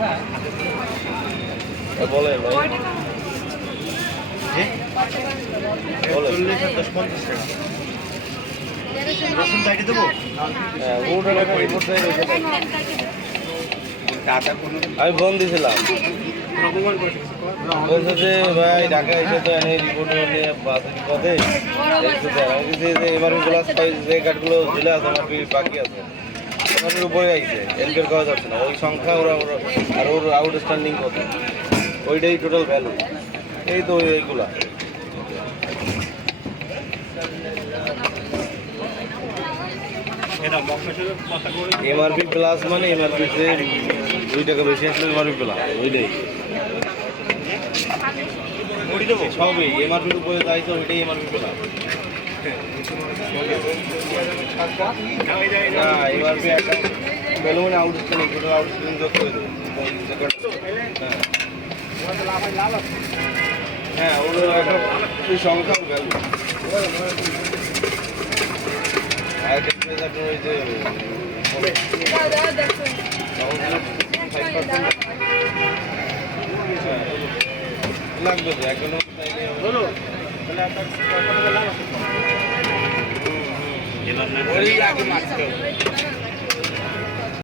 হ্যাঁ। আমি ফোন দিয়েছিলাম বলছে যে ভাই ঢাকা এসে তো এনে রিপোর্ট নিয়ে বাসের পথে যে এবার গ্লাস যে কাঠগুলো ঝুলে আছে আমার বাকি আছে আমাদের উপরে আইছে এনপের করা যাচ্ছে না। ওই সংখ্যা ওরা ওরা আর ওর আউটস্ট্যান্ডিং কত? ওইটাই টোটাল ভ্যালু এই তো এইগুলা। এমআরপি প্লাস মানে এমআরপি তে দুই টাকা বেশি আসলে এমআরপি প্লাস ওইটাই। সবই এমআরপির উপরে যাই তো ওইটাই এমআরপি প্লাস এমআরপি একটা পেল মানে আউটস্ট্যান্ডিং টোটাল আউটস্ট্যান্ডিং যোগ করে হ্যাঁ ওর একটা সংখ্যা ভ্যালু আর একটা ওই যে লাগবে তো এখনও চাইলে হবে। বলো তাহলে আপনার কত টাকা লাভ আছে হুম, হুম। এবার না ওই আগে মারতে।